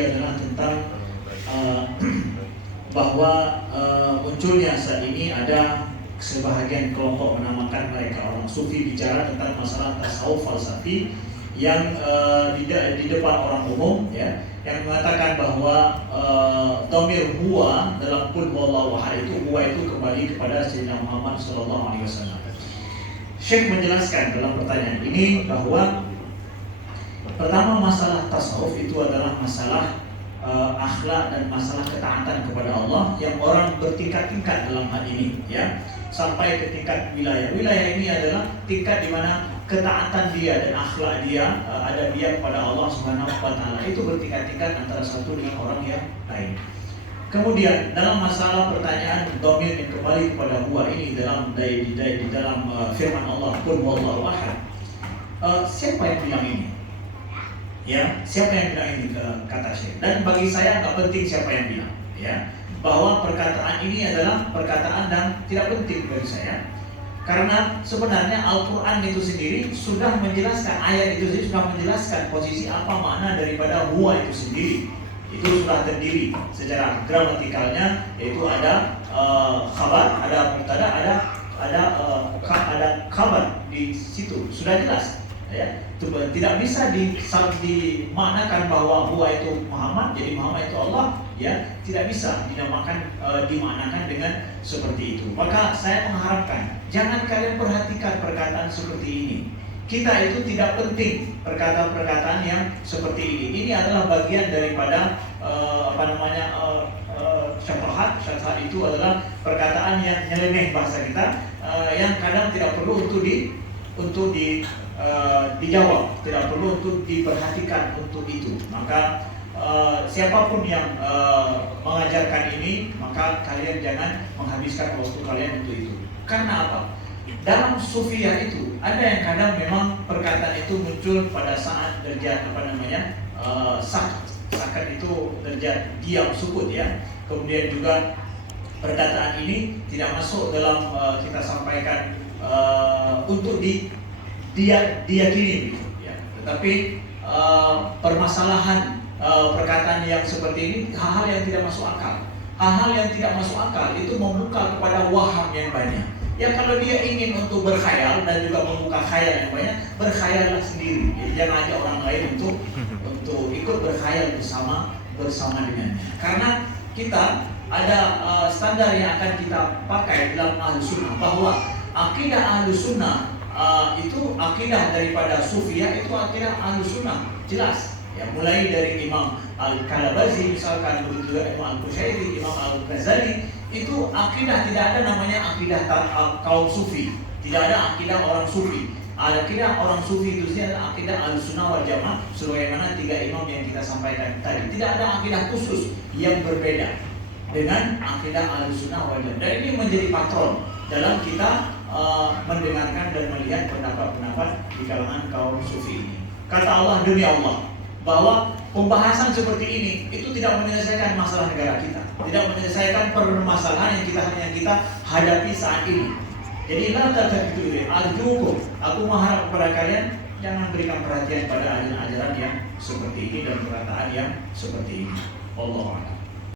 adalah tentang bahwa munculnya saat ini ada sebahagian kelompok menamakan mereka orang sufi bicara tentang masalah tasawuf falsafi yang di depan orang umum ya, yang mengatakan bahwa dhamir huwa dalam qul huwallahu ahad itu huwa itu kembali kepada Sayyidina Muhammad sallallahu alaihi wasallam. Syekh menjelaskan dalam pertanyaan ini bahwa pertama masalah tasawuf itu adalah masalah akhlak dan masalah ketaatan kepada Allah yang orang bertingkat-tingkat dalam hal ini ya, sampai ke tingkat wilayah. Wilayah ini adalah tingkat di mana ketaatan dia dan akhlak dia, ada dia kepada Allah Subhanahu wa taala itu bertingkat-tingkat antara satu dengan orang yang lain. Kemudian dalam masalah pertanyaan dhamir yang kembali kepada huwa ini di dalam firman Allah qul huwallahu ahad, siapa yang bilang ini? Ya, siapa yang bilang ini kata Syekh? Dan bagi saya nggak penting siapa yang bilang, ya, bahwa perkataan ini adalah perkataan yang tidak penting bagi saya, karena sebenarnya Al-Quran itu sendiri sudah menjelaskan, ayat itu sendiri sudah menjelaskan posisi apa makna daripada huwa itu sendiri. Itu sudah terdiri secara gramatikalnya, yaitu ada khabar, ada mubtada, ada kabar di situ sudah jelas. Ya, tidak bisa dimaknakan bahwa huwa itu Muhammad, jadi Muhammad itu Allah, ya, tidak bisa dimaknakan dengan seperti itu. Maka saya mengharapkan jangan kalian perhatikan perkataan seperti ini. Kita itu tidak penting perkataan-perkataan yang seperti ini. Ini adalah bagian daripada syafaat. Syafaat itu adalah perkataan yang nyeleneh bahasa kita, yang kadang tidak perlu untuk dijawab, tidak perlu untuk diperhatikan untuk itu. Maka siapapun yang mengajarkan ini, maka kalian jangan menghabiskan waktu kalian untuk itu. Karena apa? Dalam sufiyah itu ada yang kadang memang perkataan itu muncul pada saat derajat sakat itu derajat diam sukut ya. Kemudian juga perkataan ini tidak masuk dalam kita sampaikan untuk diyakini gitu, ya. Tetapi permasalahan perkataan yang seperti ini hal-hal yang tidak masuk akal. Hal-hal yang tidak masuk akal itu membuka kepada waham yang banyak. Ya, kalau dia ingin untuk berkhayal dan juga membuka khayal yang banyak, berkhayallah sendiri. Jadi jangan ajak orang lain untuk ikut berkhayal bersama dengannya. Karena kita ada standar yang akan kita pakai dalam Ahlus Sunnah, bahwa akidah Ahlus Sunnah itu akidah daripada Sufiyah, itu akidah Ahlus Sunnah jelas. Ya, mulai dari Imam Al-Kalabazi misalkan, begitu juga Imam Al-Qushairi, Imam Al-Ghazali, itu akidah tidak ada namanya akidah kaum Sufi, tidak ada akidah orang Sufi. Akidah orang Sufi itu adalah akidah Ahlussunnah wal Jamaah, sebagaimana tiga imam yang kita sampaikan tadi. Tidak ada akidah khusus yang berbeda dengan akidah Ahlussunnah wal Jamaah. Dan ini menjadi patron dalam kita mendengarkan dan melihat pendapat-pendapat di kalangan kaum Sufi ini. Kata Allah, demi Allah, bahwa pembahasan seperti ini itu tidak menyelesaikan masalah negara kita, tidak menyelesaikan permasalahan yang kita hadapi saat ini. Jadi arjukum, aku mengharap kepada kalian jangan berikan perhatian pada ajaran-ajaran yang seperti ini dan perkataan yang seperti ini. Allah.